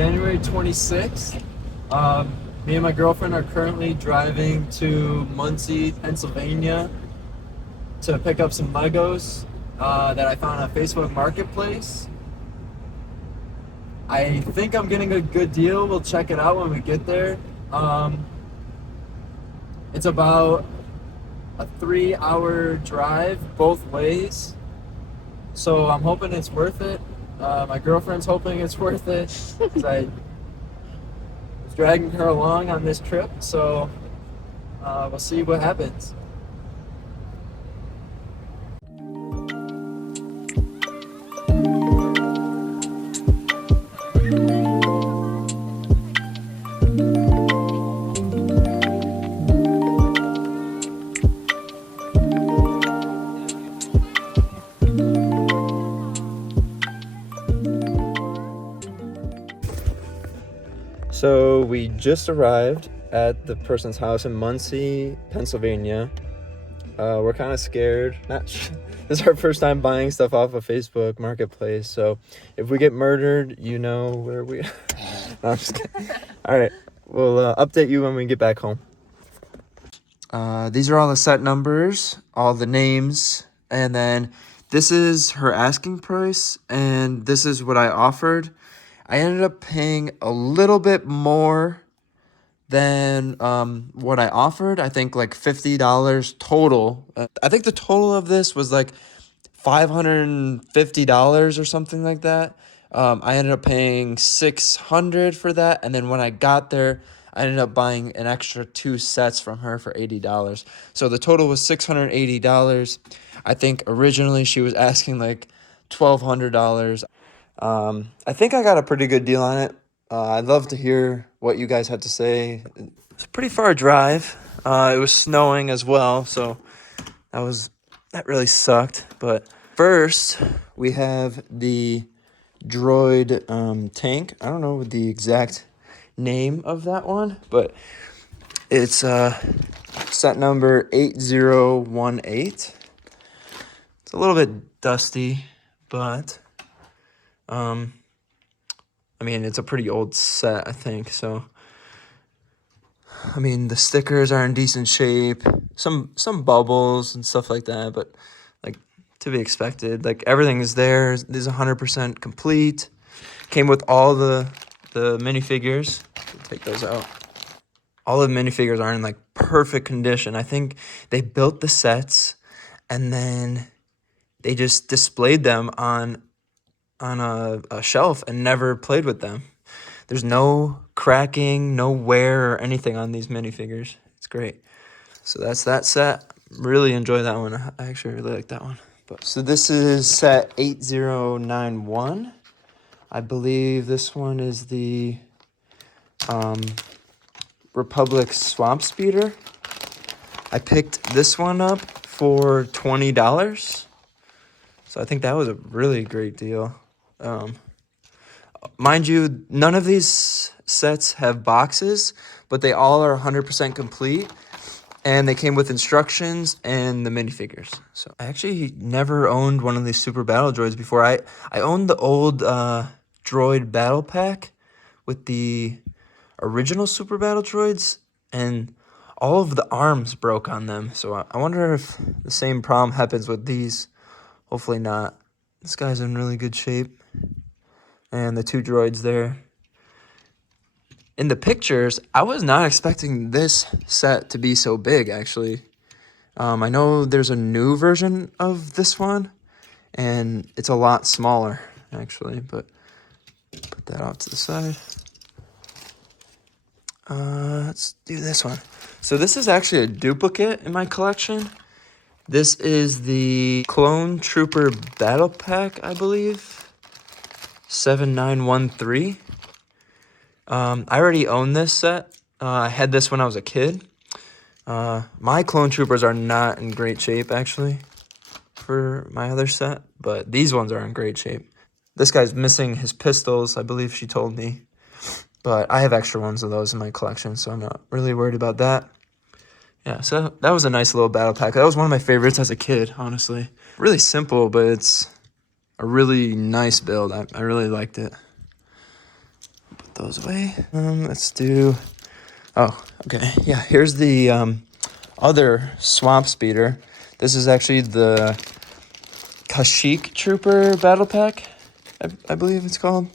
January 26th. Me and my girlfriend are currently driving to Muncie, Pennsylvania to pick up some Legos that I found on Facebook Marketplace. I think I'm getting a good deal. We'll check it out when we get there. It's about a 3-hour drive both ways. So I'm hoping it's worth it. My girlfriend's hoping it's worth it because I was dragging her along on this trip. So we'll see what happens. So we just arrived at the person's house in Muncie, Pennsylvania. We're kind of scared. This is our first time buying stuff off of Facebook Marketplace. So if we get murdered, you know where we... No, I'm just kidding. All right, we'll update you when we get back home. These are all the set numbers, all the names, and then this is her asking price, and this is what I offered. I ended up paying a little bit more than what I offered. I think like $50 total. I think the total of this was like $550 or something like that. I ended up paying $600 for that, and then when I got there, I ended up buying an extra 2 sets from her for $80. So the total was $680. I think originally she was asking like $1,200. I think I got a pretty good deal on it. I'd love to hear what you guys had to say. It's a pretty far drive. It was snowing as well, so that really sucked. But first, we have the droid tank. I don't know the exact name of that one, but it's set number 8018. It's a little bit dusty, but I mean, it's a pretty old set, I think, so I mean, the stickers are in decent shape, some bubbles and stuff like that, but like to be expected. Like everything is there. This is 100% complete. Came with all the minifigures. Take those out. All the minifigures are in like perfect condition. I think they built the sets and then they just displayed them on a shelf and never played with them. There's no cracking, no wear or anything on these minifigures. It's great. So that's that set. Really enjoy that one. I actually really like that one. So this is set 8091. I believe this one is the Republic Swamp Speeder. I picked this one up for $20. So I think that was a really great deal. Mind you, none of these sets have boxes, but they all are 100% complete, and they came with instructions and the minifigures. So I actually never owned one of these Super Battle Droids before. I owned the old Droid Battle Pack with the original Super Battle Droids, and all of the arms broke on them. So I wonder if the same problem happens with these. Hopefully not. This guy's in really good shape. And the 2 droids there. In the pictures, I was not expecting this set to be so big, actually. I know there's a new version of this one, and it's a lot smaller, actually. But put that off to the side. Let's do this one. So this is actually a duplicate in my collection. This is the Clone Trooper Battle Pack, I believe. 7913. I already own this set. I had this when I was a kid. My clone troopers are not in great shape, actually, for my other set, but these ones are in great shape. This guy's missing his pistols, I believe she told me, but I have extra ones of those in my collection, so I'm not really worried about that. Yeah, so that was a nice little battle pack. That was one of my favorites as a kid, honestly. Really simple, but it's a really nice build. I really liked it. Put those away. Let's do... Oh, okay. Yeah, here's the other swamp speeder. This is actually the Kashyyyk Trooper Battle Pack, I believe it's called.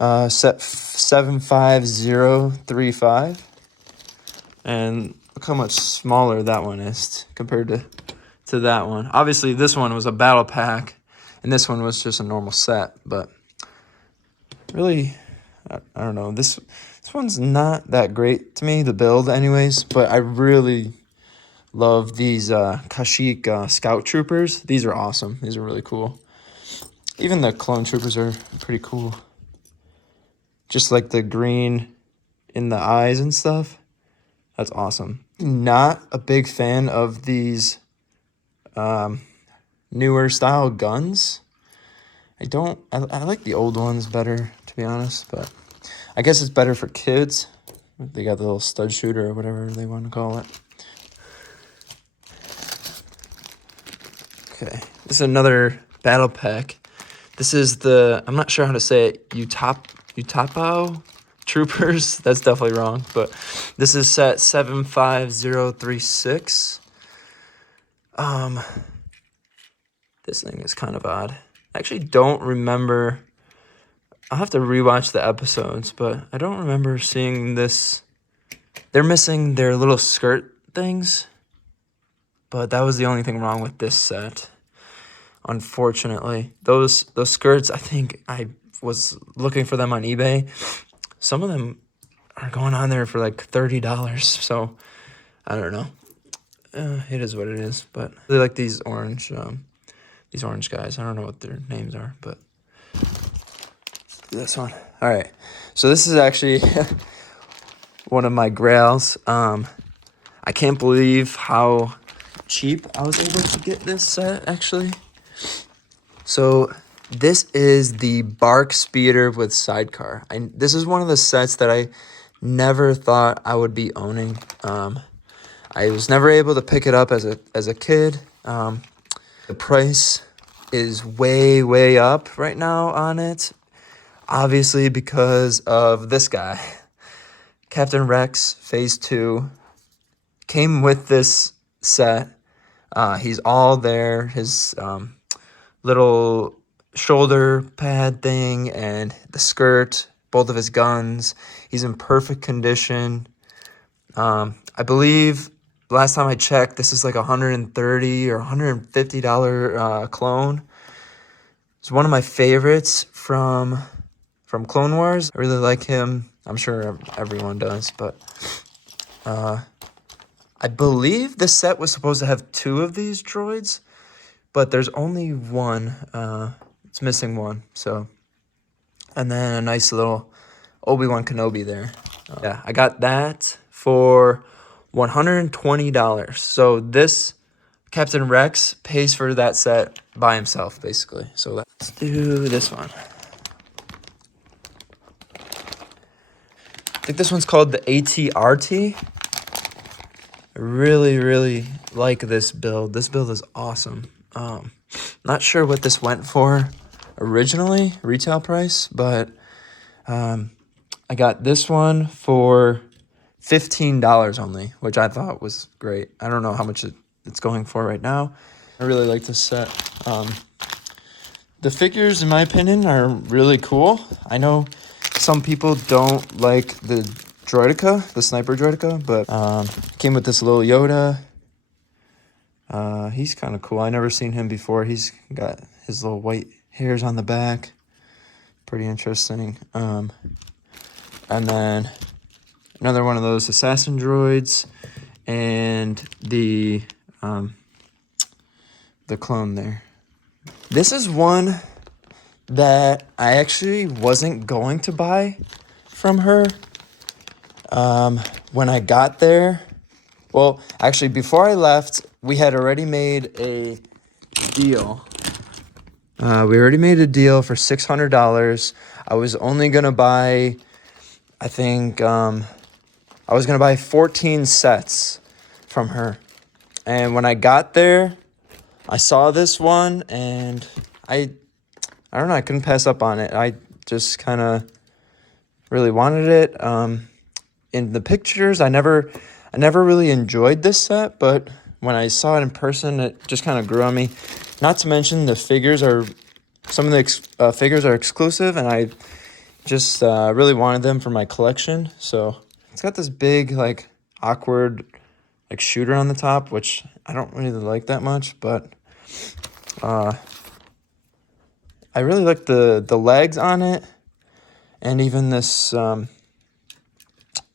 Set 75035. And look how much smaller that one is compared to that one. Obviously, this one was a battle pack, and this one was just a normal set. But really, I don't know. This one's not that great to me, the build anyways. But I really love these Kashyyyk Scout Troopers. These are awesome. These are really cool. Even the clone troopers are pretty cool. Just like the green in the eyes and stuff. That's awesome. Not a big fan of these newer style guns. I like the old ones better, to be honest, but I guess it's better for kids. They got the little stud shooter or whatever they want to call it. Okay, this is another battle pack. This is the, I'm not sure how to say it, Utapao Troopers. That's definitely wrong, but this is set 75036. This thing is kind of odd. I actually don't remember. I'll have to rewatch the episodes, but I don't remember seeing this. They're missing their little skirt things, but that was the only thing wrong with this set. Unfortunately, those skirts, I think I was looking for them on eBay. Some of them are going on there for like $30, so I don't know. It is what it is, but I really like these orange guys. I don't know what their names are, but let's do this one. All right, so this is actually one of my grails. I can't believe how cheap I was able to get this set, actually. So this is the Bark Speeder with sidecar. This is one of the sets that I never thought I would be owning. I was never able to pick it up as a kid. The price is way up right now on it, obviously because of this guy. Captain Rex Phase 2 came with this set. He's all there. His little shoulder pad thing and the skirt, both of his guns. He's in perfect condition. I believe last time I checked, this is like $130 or $150 clone. It's one of my favorites from Clone Wars. I really like him. I'm sure everyone does, but I believe this set was supposed to have 2 of these droids, but there's only one. It's missing one. So, and then a nice little Obi-Wan Kenobi there. Yeah, I got that for $120. So this Captain Rex pays for that set by himself, basically. So let's do this one. I think this one's called the ATRT. I really like this build. This build is awesome. Not sure what this went for originally, retail price, but I got this one for $15 only, which I thought was great. I don't know how much it's going for right now. I really like this set. The figures, in my opinion, are really cool. I know some people don't like the droideka, the sniper droideka, but came with this little Yoda. He's kind of cool. I never seen him before. He's got his little white hairs on the back. Pretty interesting. And then another one of those assassin droids, and the clone there. This is one that I actually wasn't going to buy from her. When I got there, well, actually, before I left, we had already made a deal. We already made a deal for $600. I was only going to buy, I think, I was going to buy 14 sets from her. And when I got there, I saw this one, and I don't know, I couldn't pass up on it. I just kind of really wanted it. In the pictures, I never really enjoyed this set, but when I saw it in person, it just kind of grew on me. Not to mention the figures are, some of the figures are exclusive, and I just really wanted them for my collection. So it's got this big, like, awkward, like, shooter on the top, which I don't really like that much, but I really like the legs on it, and even this, I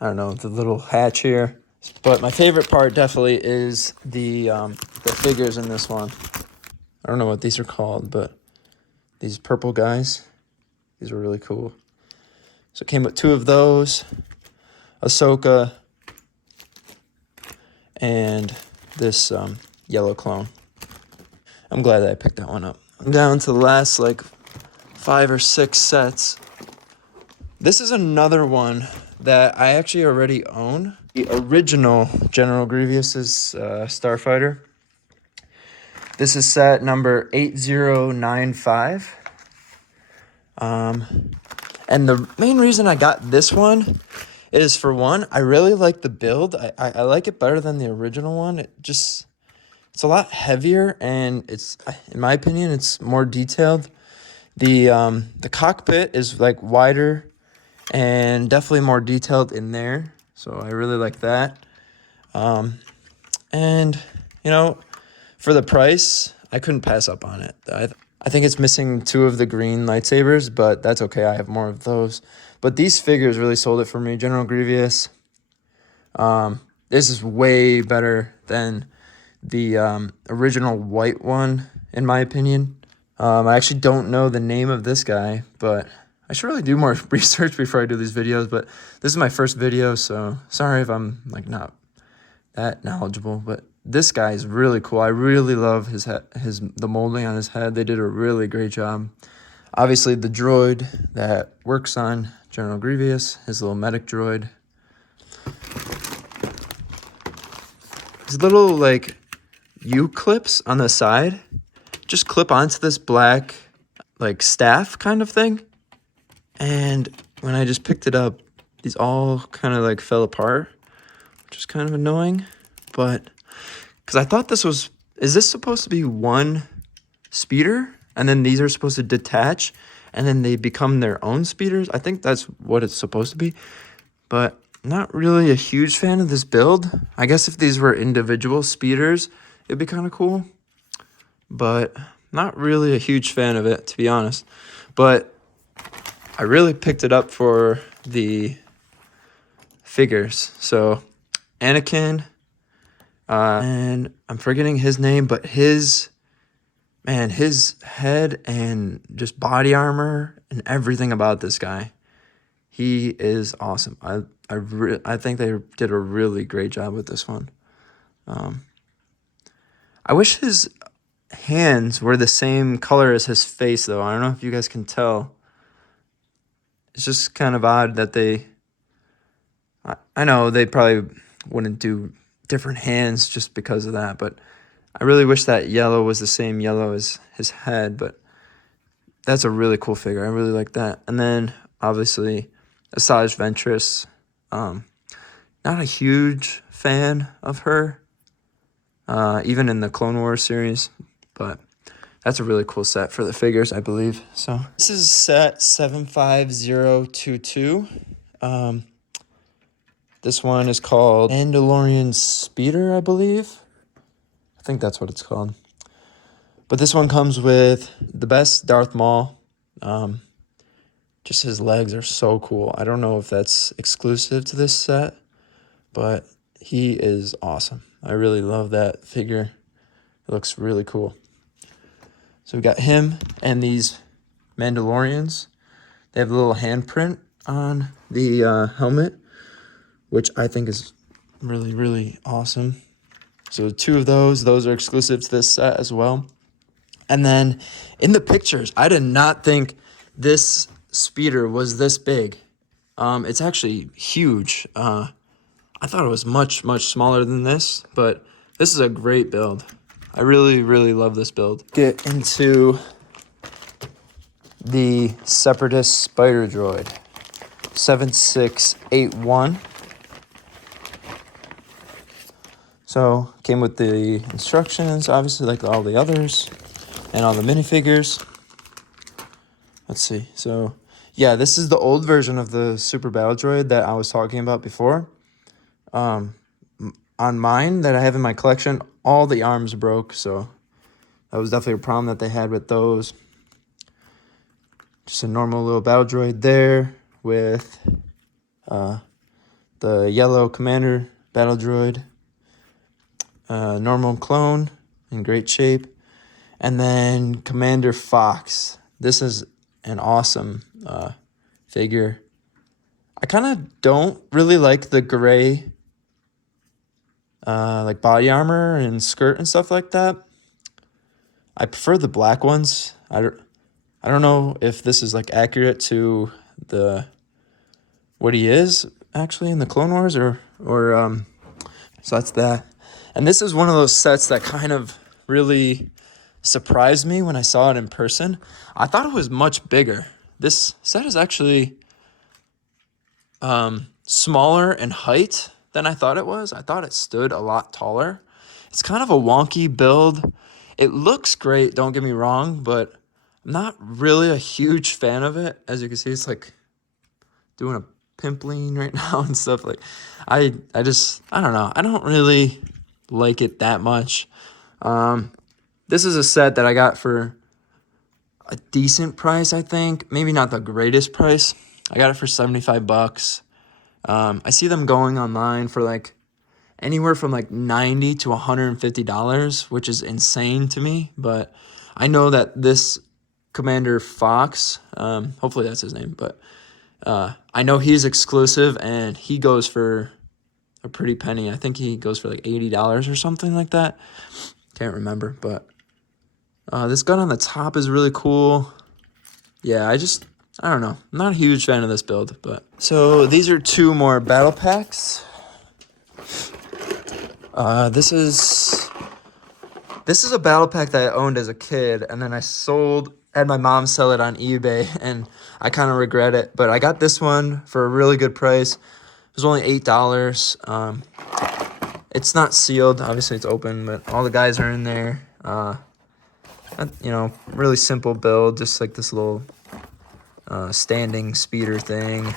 don't know, the little hatch here. But my favorite part definitely is the figures in this one. I don't know what these are called, but these purple guys, these are really cool. So it came with 2 of those, Ahsoka, and this yellow clone. I'm glad that I picked that one up. I'm down to the last like 5 or 6 sets. This is another one that I actually already own. The original General Grievous's starfighter. This is set number 8095. And the main reason I got this one is, for one, I really like the build. I like it better than the original one. It's a lot heavier, and it's, in my opinion, it's more detailed. The cockpit is like wider and definitely more detailed in there. So I really like that. And, you know, for the price, I couldn't pass up on it. I think it's missing 2 of the green lightsabers, but that's okay. I have more of those. But these figures really sold it for me. General Grievous. This is way better than the original white one, in my opinion. I actually don't know the name of this guy, but I should really do more research before I do these videos. But this is my first video, so sorry if I'm like not that knowledgeable. But this guy is really cool. I really love the molding on his head. They did a really great job. Obviously, the droid that works on General Grievous, his little medic droid. His little like U-clips on the side just clip onto this black like staff kind of thing. And when I just picked it up, these all kind of like fell apart, which is kind of annoying. But because I thought is this supposed to be one speeder? And then these are supposed to detach, and then they become their own speeders? I think that's what it's supposed to be. But not really a huge fan of this build. I guess if these were individual speeders, it'd be kind of cool. But not really a huge fan of it, to be honest. But I really picked it up for the figures. So Anakin, and I'm forgetting his name, but his head and just body armor and everything about this guy, he is awesome. I think they did a really great job with this one. I wish his hands were the same color as his face, though. I don't know if you guys can tell. It's just kind of odd that I know they probably wouldn't do different hands just because of that, but I really wish that yellow was the same yellow as his head. But that's a really cool figure. I really like that. And then, obviously, Asajj Ventress. Not a huge fan of her, even in the Clone Wars series, but that's a really cool set for the figures, I believe. So this is set 75022. This one is called Mandalorian Speeder, I believe. I think that's what it's called. But this one comes with the best Darth Maul. Just his legs are so cool. I don't know if that's exclusive to this set, but he is awesome. I really love that figure. It looks really cool. So we got him and these Mandalorians. They have a little handprint on the helmet, which I think is really, really awesome. So 2 of those are exclusive to this set as well. And then in the pictures, I did not think this speeder was this big. It's actually huge. I thought it was much, much smaller than this, but this is a great build. I really, really love this build. Get into the Separatist spider droid. 7681. So came with the instructions, obviously, like all the others, and all the minifigures. Let's see. So yeah, this is the old version of the Super Battle Droid that I was talking about before. On mine that I have in my collection, all the arms broke, so that was definitely a problem that they had with those. Just a normal little battle droid there with the yellow commander battle droid. Normal clone in great shape. And then Commander Fox. This is an awesome figure. I kind of don't really like the gray like body armor and skirt and stuff like that. I prefer the black ones. I don't know if this is like accurate to what he is actually in the Clone Wars or so that's that. And this is one of those sets that kind of really surprised me when I saw it in person. I thought it was much bigger. This set is actually smaller in height than I thought it was. I thought it stood a lot taller. It's kind of a wonky build. It looks great, don't get me wrong, but I'm not really a huge fan of it. As you can see, it's like doing a pimpling right now and stuff. Like I don't know. I don't really like it that much. This is a set that I got for a decent price, I think. Maybe not the greatest price. I got it for $75. I see them going online for like anywhere from like $90 to $150, which is insane to me. But I know that this Commander Fox, hopefully that's his name, but I know he's exclusive and he goes for a pretty penny. I think he goes for like $80 or something like that. Can't remember, but this gun on the top is really cool. Yeah, I don't know. I'm not a huge fan of this build, but so these are two more battle packs. This is a battle pack that I owned as a kid, and then I had my mom sell it on eBay, and I kind of regret it. But I got this one for a really good price. It was only $8. It's not sealed. Obviously, it's open, but all the guys are in there. Really simple build, just like this little standing speeder thing,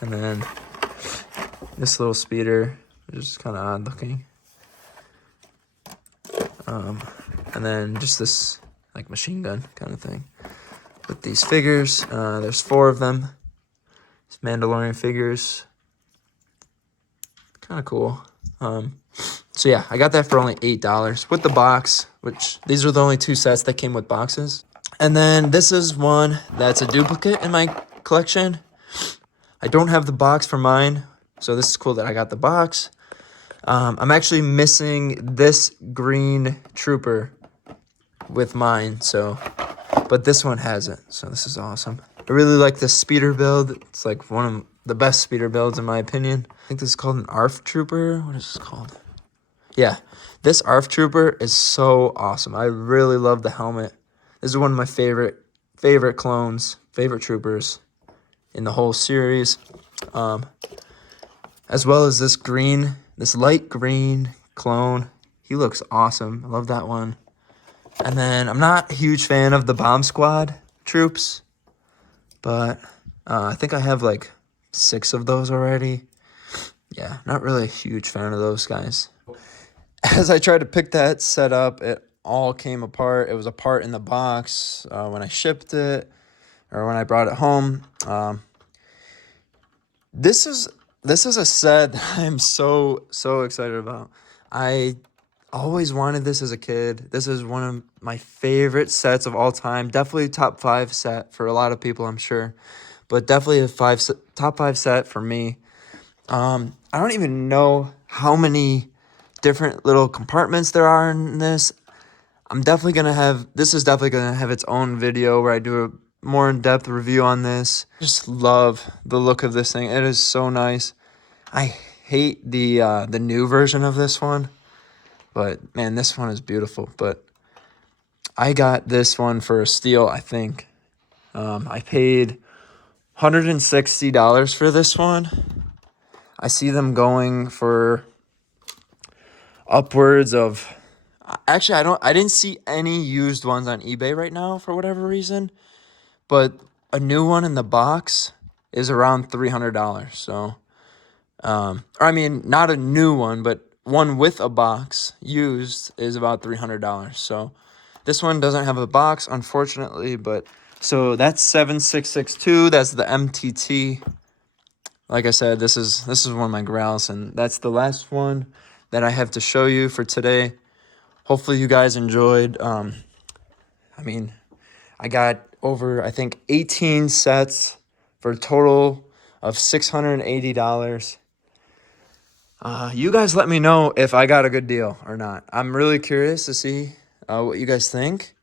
and then this little speeder, which is kind of odd looking. And then just this like machine gun kind of thing with these figures. There's 4 of them. It's Mandalorian figures. Kind of cool. So yeah, I got that for only $8 with the box, which these are the only 2 sets that came with boxes. And then this is one that's a duplicate in my collection. I don't have the box for mine, so this is cool that I got the box. I'm actually missing this green trooper with mine, but this one has it, so this is awesome. I really like this speeder build. It's like one of the best speeder builds in my opinion. I think this is called an ARF trooper. What is this called? Yeah, this ARF trooper is so awesome. I really love the helmet. This is one of my favorite clones, favorite troopers in the whole series. As well as this light green clone. He looks awesome. I love that one. And then I'm not a huge fan of the Bomb Squad troops, but I think I have like 6 of those already. Yeah, not really a huge fan of those guys. As I tried to pick that set up, it all came apart. It was apart in the box when I shipped it or when I brought it home. This is a set that I am so excited about. I always wanted this as a kid. This is one of my favorite sets of all time. Definitely top 5 set for a lot of people, I'm sure. But definitely a top 5 set for me. I don't even know how many different little compartments there are in this. This is definitely gonna have its own video where I do a more in-depth review on this. Just love the look of this thing. It is so nice. I hate the new version of this one, but man, this one is beautiful. But I got this one for a steal, I think. I paid $160 for this one. I see them going for upwards of, actually I didn't see any used ones on eBay right now for whatever reason, but a new one in the box is around $300. So or I mean, not a new one, but one with a box used is about $300. So this one doesn't have a box, unfortunately, but so that's 7662. That's the MTT. Like I said, this is one of my growls, and that's the last one that I have to show you for today. Hopefully you guys enjoyed. I mean, I got over, I think, 18 sets for a total of $680. You guys let me know if I got a good deal or not. I'm really curious to see what you guys think.